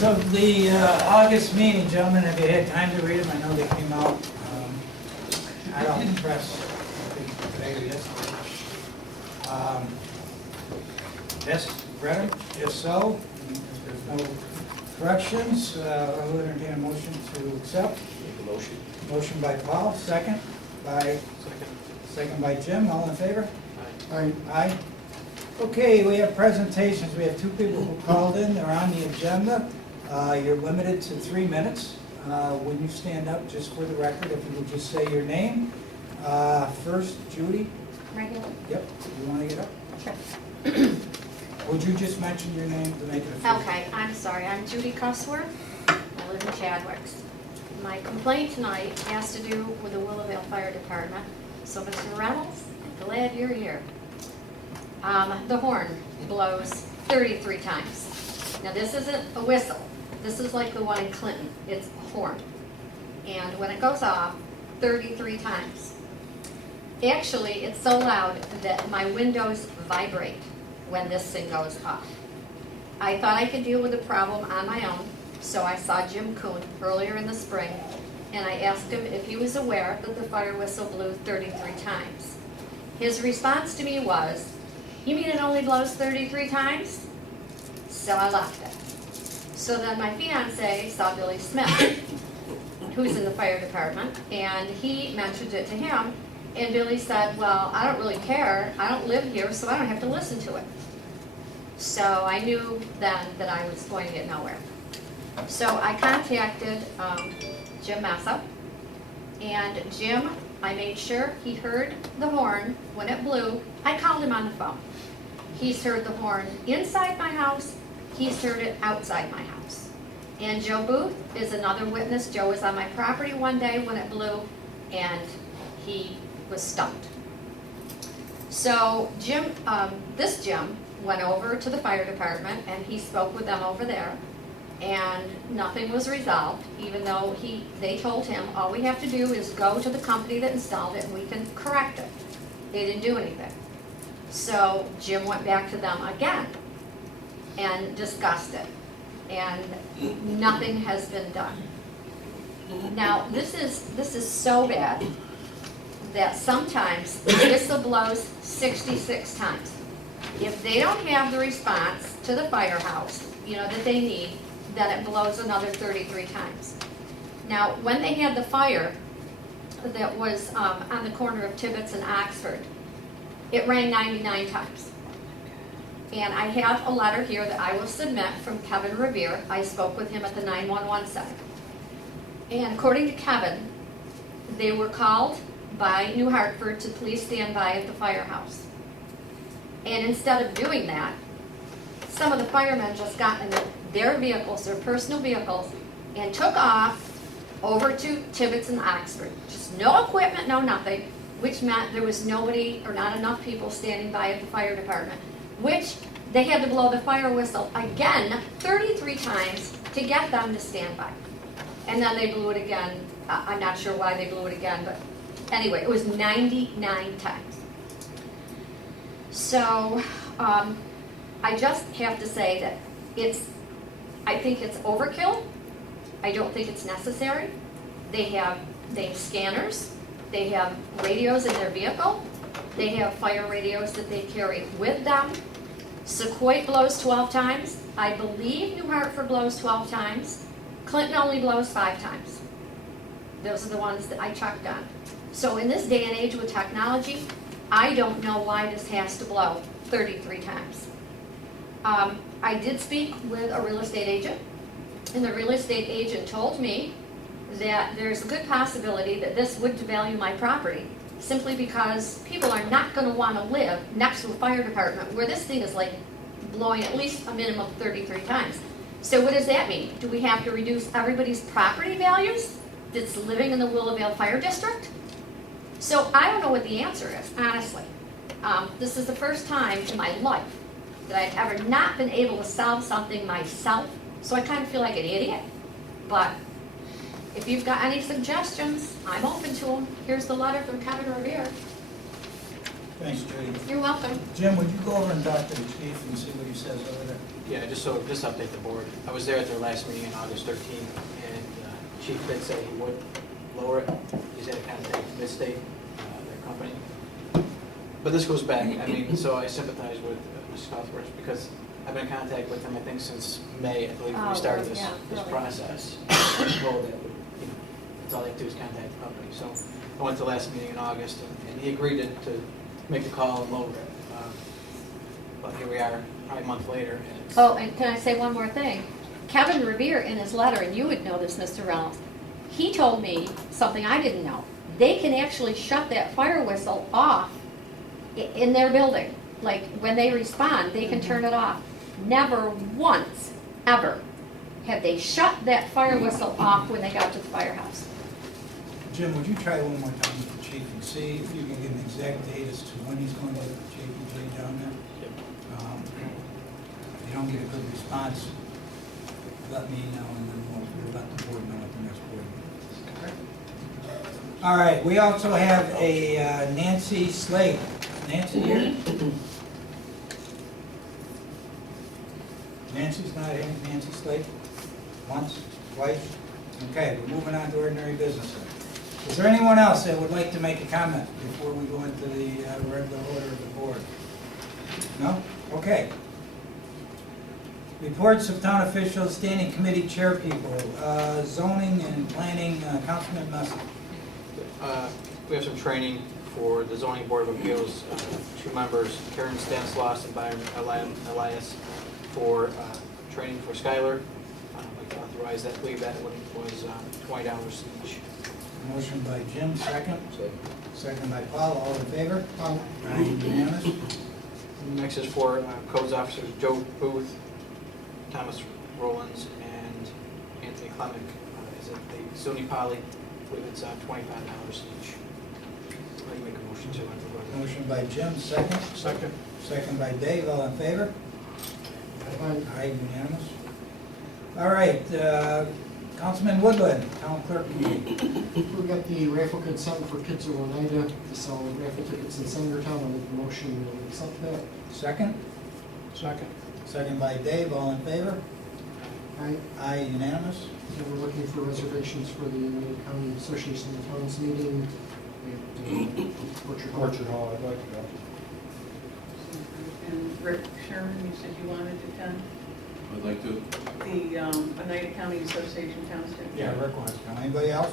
minutes of the August meeting, gentlemen, have you had time to read them? I know they came out, I don't press, I think today or yesterday. Yes, read them? If so, if there's no corrections, I would entertain a motion to accept. Make the motion. Motion by Paul, second by Jim, all in favor? Aye. Aye. Okay, we have presentations. We have two people who called in. They're on the agenda. You're limited to 3 minutes. When you stand up, just for the record, if you would just say your name. First, Judy. Regular? Yep, you want to get up? Sure. Would you just mention your name to make it official? Okay, I'm sorry. I'm Judy Cussworth. I live in Chadwicks. My complaint tonight has to do with the Willowvale Fire Department. So, Mr. Reynolds, I'm glad you're here. The horn blows 33 times. Now, this isn't a whistle. This is like the one in Clinton. It's a horn. And when it goes off, 33 times. Actually, it's so loud that my windows vibrate when this thing goes off. I thought I could deal with the problem on my own, so I saw Jim Kuhn earlier in the spring, and I asked him if he was aware that the fire whistle blew 33 times. His response to me was, "You mean it only blows 33 times?" So I left it. So then my fiance saw Billy Smith, who's in the fire department, and he mentioned it to him, and Billy said, "Well, I don't really care. I don't live here, so I don't have to listen to it." So I knew then that I was going to get nowhere. So I contacted Jim Massa, and Jim, I made sure he heard the horn when it blew. I called him on the phone. He's heard the horn inside my house. He's heard it outside my house. And Joe Booth is another witness. Joe was on my property one day when it blew, and he was stunned. So Jim, this Jim, went over to the fire department, and he spoke with them over there, and nothing was resolved, even though they told him, all we have to do is go to the company that installed it, and we can correct it. They didn't do anything. So Jim went back to them again and discussed it, and nothing has been done. Now, this is so bad that sometimes the whistle blows 66 times. If they don't have the response to the firehouse, that they need, then it blows another 33 times. Now, when they had the fire that was on the corner of Tibbetts and Oxford, it rang 99 times. And I have a letter here that I will submit from Kevin Revere. I spoke with him at the 911 center. And according to Kevin, they were called by New Hartford to please stand by at the firehouse. And instead of doing that, some of the firemen just got in their vehicles, their personal vehicles, and took off over to Tibbetts and Oxford. Just no equipment, no nothing, which meant there was nobody or not enough people standing by at the fire department, which they had to blow the fire whistle again 33 times to get them to stand by. And then they blew it again. I'm not sure why they blew it again, but anyway, it was 99 times. So I just have to say that I think it's overkill. I don't think it's necessary. They have scanners. They have radios in their vehicle. They have fire radios that they carry with them. Sequoia blows 12 times. I believe New Hartford blows 12 times. Clinton only blows 5 times. Those are the ones that I checked on. So in this day and age with technology, I don't know why this has to blow 33 times. I did speak with a real estate agent, and the real estate agent told me that there's a good possibility that this would devalue my property simply because people are not going to want to live next to a fire department where this thing is like blowing at least a minimum of 33 times. So what does that mean? Do we have to reduce everybody's property values that's living in the Willowvale Fire District? So I don't know what the answer is, honestly. This is the first time in my life that I've ever not been able to solve something myself, so I kind of feel like an idiot. But if you've got any suggestions, I'm open to them. Here's the letter from Kevin Revere. Thanks, Judy. You're welcome. Jim, would you go over and talk to the chief and see what he says over there? Yeah, just update the board. I was there at their last meeting on August 13th, and Chief did say he would lower it. He's had a contact with Midstate, their company. But this goes back, I mean, so I sympathize with Mr. Cuthbert because I've been in contact with him, I think, since May, I believe, when Oh, we started this yeah, really. process. I was told that, that's all they have to do is contact the company. So I went to the last meeting in August, and he agreed to make the call and lower it. But here we are, probably a month later, and it's... Oh, and can I say one more thing? Kevin Revere, in his letter, and you would know this, Mr. Reynolds, he told me something I didn't know. They can actually shut that fire whistle off in their building. Like, when they respond, they can turn it off. Never once, ever, have they shut that fire whistle off when they got to the firehouse. Jim, would you try one more time with the chief and see if you can get an exact date as to when he's going to JPJ down there? If you don't get a good response, let me know, and then we'll let the board know at the next board meeting. All right, we also have a Nancy Slade. Nancy here? Nancy's not here, Nancy Slade? Once, twice? Okay, we're moving on to ordinary business. Is there anyone else that would like to make a comment before we go into the regular order of the board? No? Okay. Reports of town officials, standing committee chair people, zoning and planning, Councilman Messer. We have some training for the zoning board of appeals, 2 members, Karen Stanislaus and Byron Elias, for training for Skylar. I'd like to authorize that, I believe that was $20 each. Motion by Jim, second. Second by Paul, all in favor? Aye. Unanimous? Next is for codes officers Joe Booth, Thomas Rollins, and Anthony Clemic. Is it the SUNY Poly? I believe it's $25 each. I'd like to make a motion to. Motion by Jim, second. Second. Second by Dave, all in favor? Aye, unanimous. All right, Councilman Woodland, town clerk meeting. We got the raffle consent for kids of Oneida to sell raffle tickets in Senatortown. I'll make a motion to accept that. Second. Second. Second by Dave, all in favor? Aye. Aye, unanimous. And we're looking for reservations for the Oneida County Association of Towns meeting at Orchard Hall. Orchard Hall, I'd like to go. And Rick Sherman, you said you wanted to attend I'd like to. the Oneida County Association Towns Day? Yeah, Rick wants to come. Anybody else?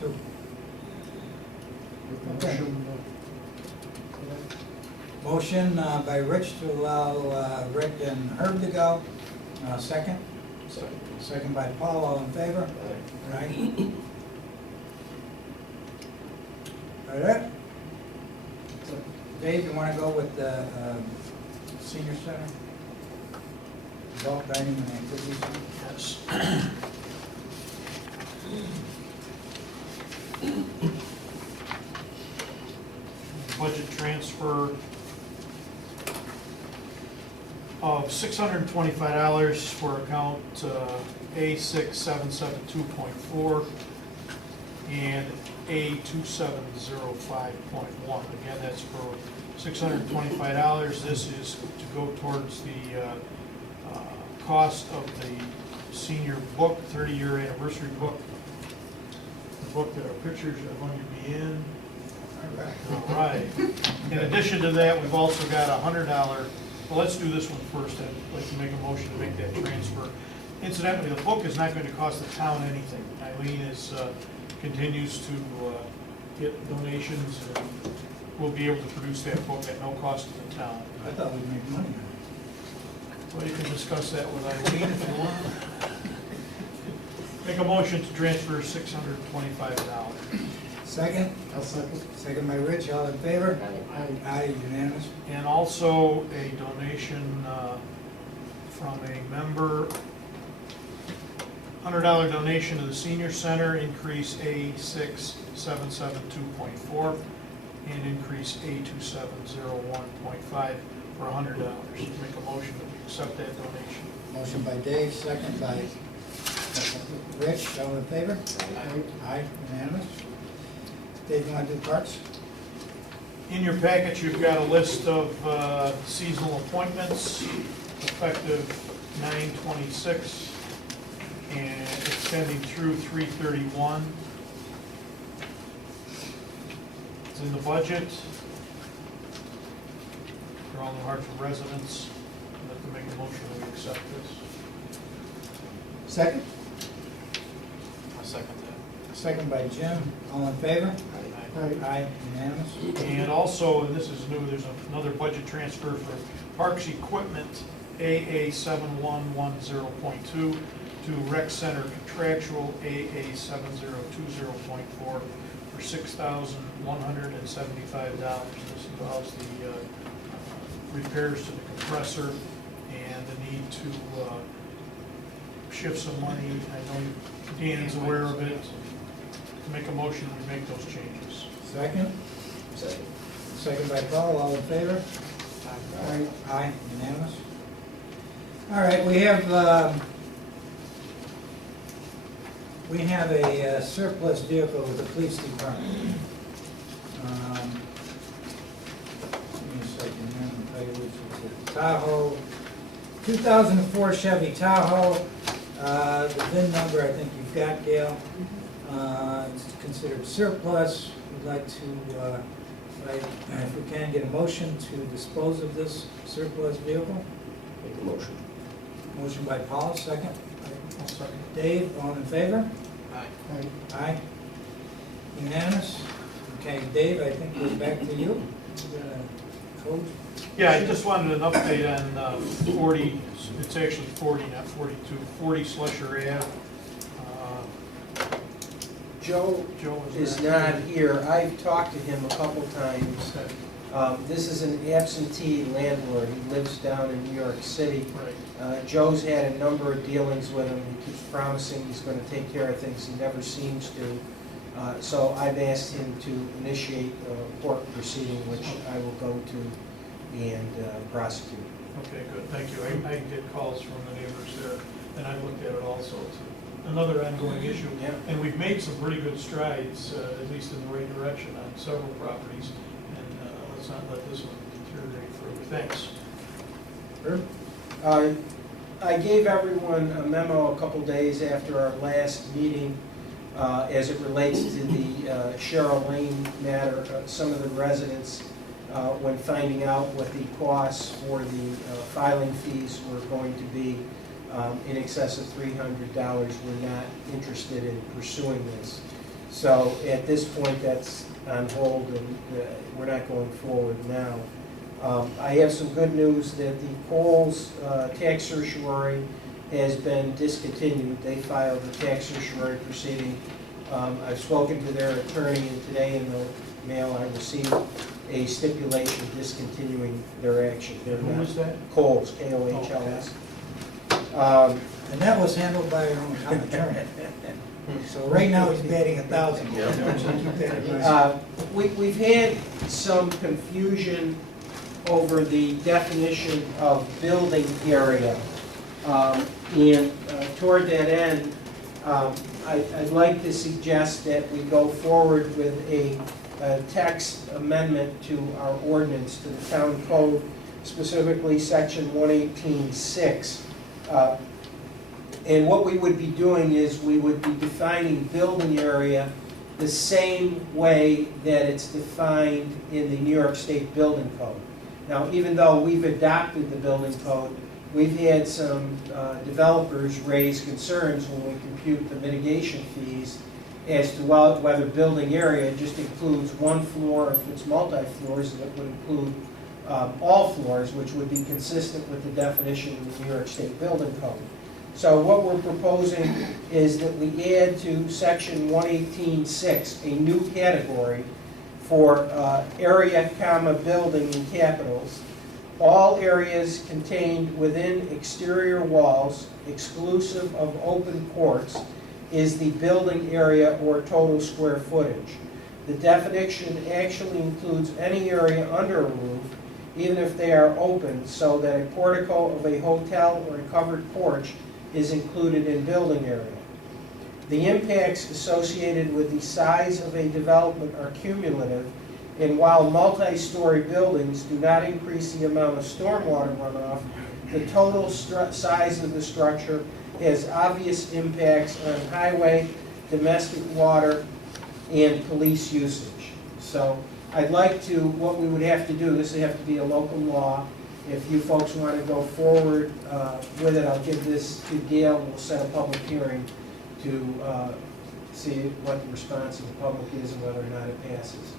Two. Okay. Motion, for that. Motion by Rich to allow Rick and Herb to go. Second. Second. Second by Paul, all in favor? Right. All right. Dave, you want to go with the senior center? Adult dining and activities center? Yes. Budget transfer of $625 for account A6772.4 and A2705.1. Again, that's for $625. This is to go towards the cost of the senior book, 30-year anniversary book. The book that our pictures are going to be in. All right. In addition to that, we've also got a $100, well, let's do this one first. I'd like to make a motion to make that transfer. Incidentally, the book is not going to cost the town anything. Eileen continues to get donations, and we'll be able to produce that book at no cost to the town. I thought we'd make money on Well, you can discuss that with Eileen if you want. Make a motion to transfer $625. it. Second. I'll second. Second by Rich, all in favor? Aye. Aye, unanimous. And also a donation from a member, $100 donation to the senior center, increase A6772.4 and increase A2701.5 for $100. Make a motion to accept that donation. Motion by Dave, second by Rich, all in favor? Aye. Aye, unanimous. Dave, you want to do parks? In your package, you've got a list of seasonal appointments effective 9/26 and extending through 3/31. It's in the budget. For all the Hartford residents, I'd like to make a motion that we accept this. Second? I'll second that. Second by Jim. All in favor? Aye. Aye, unanimous. And also, and this is new, there's another budget transfer for Parks Equipment, AA 7110.2 to Rec Center contractual AA 7020.4 for $6,175. This involves the repairs to the compressor and the need to shift some money. I know Dan's aware of it. Make a motion, we make those changes. Second? Second. Second by Paul, all in favor? Aye. Aye, unanimous. All right, we have a surplus vehicle with the police department. Give me a second here, I'll tell you which is it. Tahoe, 2004 Chevy Tahoe. The VIN number, I think you've got, Dale. It's considered surplus. We'd like to, if we can, get a motion to dispose of this surplus vehicle. Make a motion. Motion by Paul, second. I'll second. Dave, all in favor? Aye. Aye. Aye. Unanimous? Okay, Dave, I think we're back to you. Code? Yeah, I just wanted an update on 40, it's actually 40, not 42, 40 Slusher Ave. Joe Joe is there. not here. I've talked to him a couple times. This is an absentee landlord. He lives down in New York City. Right. Joe's had a number of dealings with him. He keeps promising he's going to take care of things. He never seems to. So I've asked him to initiate a court proceeding, which I will go to and prosecute. Okay, good, thank you. I get calls from the neighbors there, and I've looked at it also. It's another ongoing issue. Yeah. And we've made some pretty good strides, at least in the right direction on several properties. And let's not let this one deteriorate further. Thanks. Herb? I gave everyone a memo a couple days after our last meeting as it relates to the Cheryl Lane matter. Some of the residents, when finding out what the costs for the filing fees were going to be in excess of $300, were not interested in pursuing this. So at this point, that's on hold, and we're not going forward now. I have some good news that the Coles tax certiorari has been discontinued. They filed the tax certiorari proceeding. I've spoken to their attorney, and today in the mail I received a stipulation discontinuing their action. They're Who not- was that? Kohl's, K-O-H-L-S. And that was handled by our own town attorney. So right now, he's batting 1,000. Keep that in mind. We've had some confusion over the definition of building area. And toward that end, I'd like to suggest that we go forward with a text amendment to our ordinance, to the town code, specifically section 118.6. And what we would be doing is we would be defining building area the same way that it's defined in the New York State Building Code. Now, even though we've adopted the building code, we've had some developers raise concerns when we compute the mitigation fees as to whether building area just includes one floor, if it's multi-floors, it would include all floors, which would be consistent with the definition of the New York State Building Code. So what we're proposing is that we add to section 118.6 a new category for area, building in capitals. All areas contained within exterior walls, exclusive of open courts, is the building area or total square footage. The definition actually includes any area under a roof, even if they are open, so that a portico of a hotel or a covered porch is included in building area. The impacts associated with the size of a development are cumulative And while multi-story buildings do not increase the amount of stormwater runoff, the total size of the structure has obvious impacts on highway, domestic water, and police usage. So I'd like to, what we would have to do, this would have to be a local law. If you folks want to go forward with it, I'll give this to Gail. We'll set a public hearing to see what the response of the public is and whether or not it passes.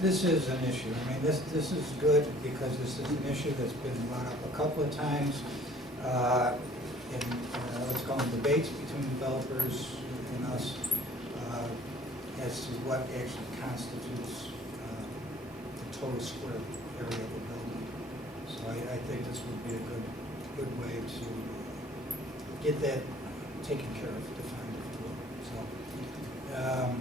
This is an issue. I mean, this is good because this is an issue that's been brought up a couple of times in, let's call them debates between developers and us as to what actually constitutes the total square area of the building. So I think this would be a good way to get that taken care of, defined, if you will. So,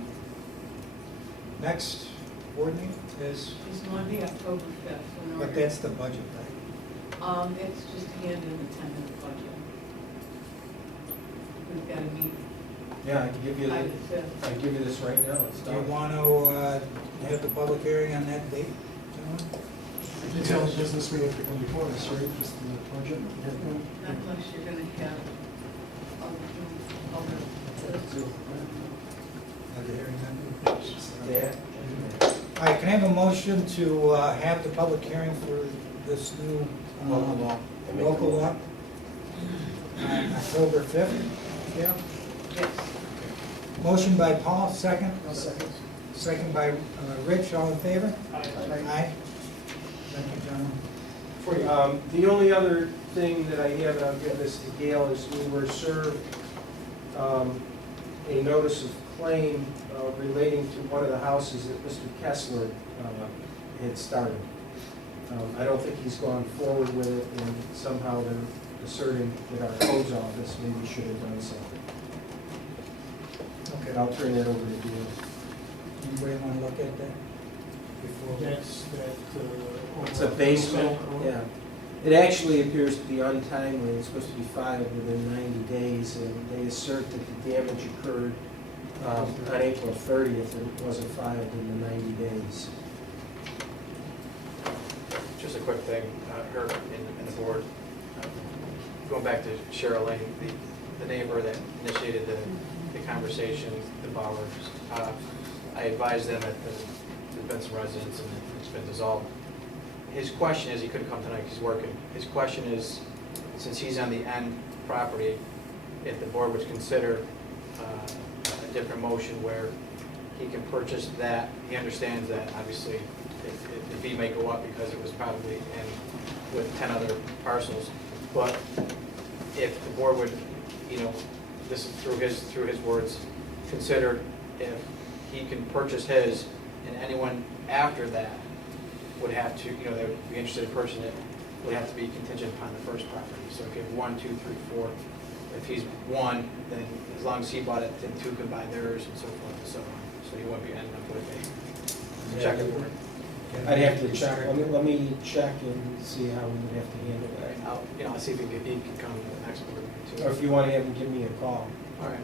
next board meeting is, It's Monday, October 5th. but that's the budget, right? It's just hand in the tentative budget. We've got to meet Yeah, I can give you by the, the 5th. I can give you this right now. It's Do you done. want to have the public hearing on that date, gentlemen? It's the only business we have to come before us, right, just the budget? Not unless you're going to have other. Have the hearing then? Yeah. All right, can I have a motion to have the public hearing for this new Local law. local law? On October 5th? Yeah. Yes. Motion by Paul, second. I'll second. Second by Rich, all in favor? Aye. Aye. Thank you, gentlemen. The only other thing that I have, and I'll give this to Gail, is we were served a notice of claim relating to one of the houses that Mr. Kessler had started. I don't think he's gone forward with it, and somehow they're asserting that our codes office maybe should have done something. Okay, But I'll turn that over to Gail. anybody want to look at that before? That's that. It's a basement, yeah. It actually appears to be untimely. It's supposed to be filed within 90 days, and they assert that the damage occurred on April 30th, and it wasn't filed in the 90 days. Just a quick thing, her and the board, going back to Cheryl Lane, the neighbor that initiated the conversation, the Bowers, I advised them that there's been some residents and it's been dissolved. His question is, he couldn't come tonight, he's working. His question is, since he's on the end property, if the board would consider a different motion where he can purchase that. He understands that, obviously, the fee may go up because it was probably in with 10 other parcels. But if the board would, this is through his words, consider if he can purchase his, and anyone after that would have to, they would be interested in purchasing it, would have to be contingent upon the first property. So if you have 1, 2, 3, 4, if he's 1, then as long as he bought it, then 2 can buy theirs, and so forth and so on. So he won't be ending up with a checkerboard. I'd have to check, let me check and see how we would have to handle that. I'll see if he can come to the next board meeting too. Or if you want to have him give me a call. All right.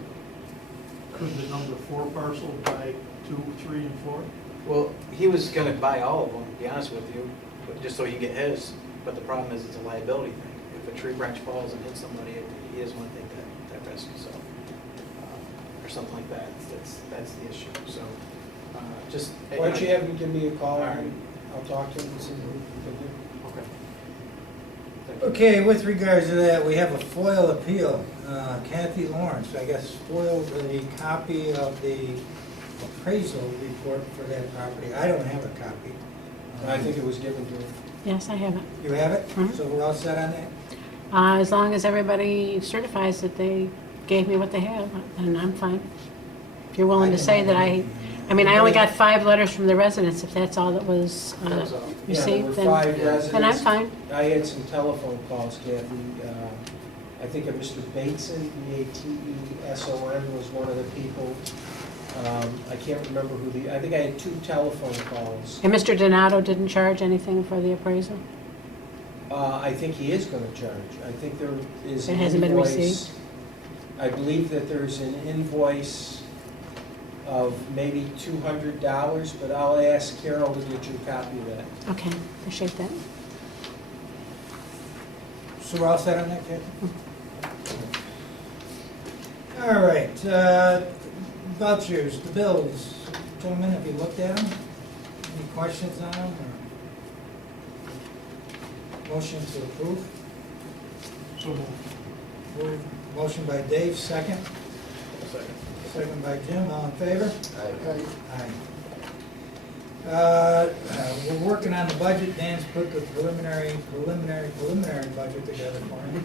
Could the number 4 parcel buy 2, 3, and 4? Well, he was gonna buy all of them, to be honest with you, but just so he can get his. But the problem is, it's a liability thing. If a tree branch falls and hits somebody, he doesn't want to take that risk, so, or something like that. That's the issue, so, just. Why don't you have him give me a call, All right. and I'll talk to him and see what we can do. Okay. Thank you. Okay, with regards to that, we have a FOIL appeal. Kathy Lawrence, I guess, foiled a copy of the appraisal report for that property. I don't have a copy. I think it was given to him. Yes, I have it. You have it? Mhm. So we're all set on that? As long as everybody certifies that they gave me what they have, then I'm fine. If you're willing to say that I only got 5 letters from the residents, if that's all that was That was all. Yeah, there were received, 5 then residents. I'm fine. I had some telephone calls, Kathy. I think of Mr. Bateson, Bateson was one of the people. I can't remember I think I had 2 telephone calls. And Mr. Donato didn't charge anything for the appraisal? I think he is going to charge. I think there is It an hasn't been invoice. received? I believe that there's an invoice of maybe $200, but I'll ask Carol to get you a copy of that. Okay, appreciate that. So we're all set on that, Kathy? All right, vouchers, the bills. Gentlemen, have you looked at them? Any questions on them, or? Motion to approve? So moved. Motion by Dave, second. Second by Jim, all in favor? Aye. We're working on the budget. Dan's put the preliminary budget together for me.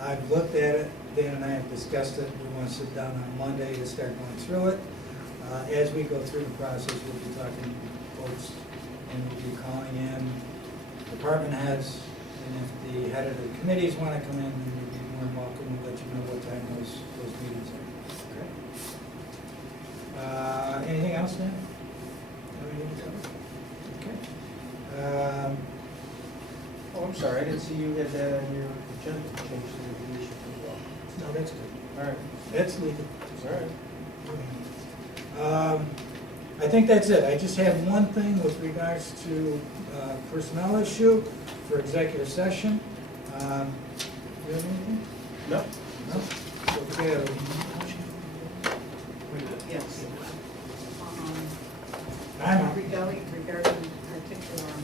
I've looked at it, Dan and I have discussed it. We want to sit down on Monday to start going through it. As we go through the process, we'll be talking to folks, and we'll be calling in department heads, and if the head of the committees want to come in, then you'll be more than welcome. We'll let you know what time those meetings are. Okay? Anything else, Dan? That we need to cover? Okay. Oh, I'm sorry, I didn't see you had that on your agenda, change the resolution as well. No, that's good. All right, That's legal. all right. I think that's it. I just have one thing with regards to personnel issue for executive session. Do you have anything? No? No? Okay. Yes. I'm out. Regarding particular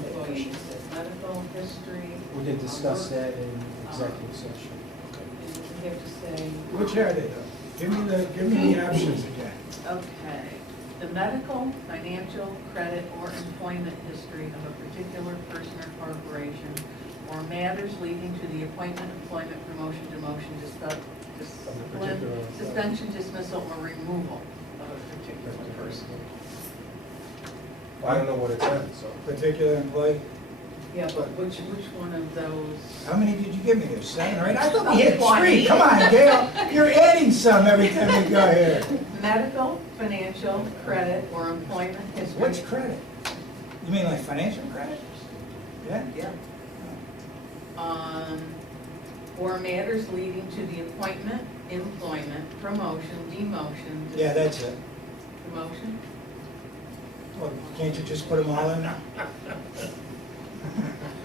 employees, medical history. We can discuss that in executive session. We have to say, Which are they though? Give me the options again. okay, the medical, financial, credit, or employment history of a particular person or corporation, or matters leading to the appointment, employment, promotion, demotion, suspension, dismissal, or removal of a particular person. Well, I don't know what it said, so. Particular employee. Yeah, but which one of those? How many did you give me there? 7 or 8? I thought we had 20. 3. Come on, Gail. You're adding some every time we go here. Medical, financial, credit, or employment history. Which credit? You mean like financial credit? Yeah? Yeah. Or matters leading to the appointment, employment, promotion, demotion. Yeah, that's it. Promotion? Well, can't you just put them all in?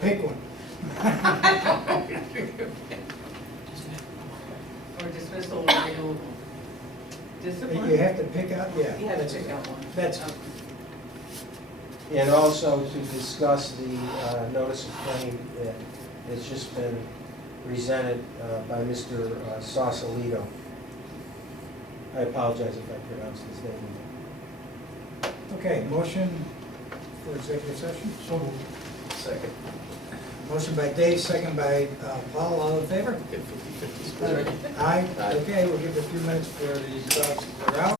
Pick one. Or dismissal or removal? Discipline? You have to pick out, yeah. You have that's to pick it. out one. That's, And also to discuss the notice of claim that has just been presented by Mr. Sausalito. I apologize if I pronounced his name wrong. okay, motion for executive session? So moved. Second. Motion by Dave, second by Paul, all in favor? Get 50/50 split. Aye. Aye. Okay, we'll give it a few minutes for the crowds to clear out.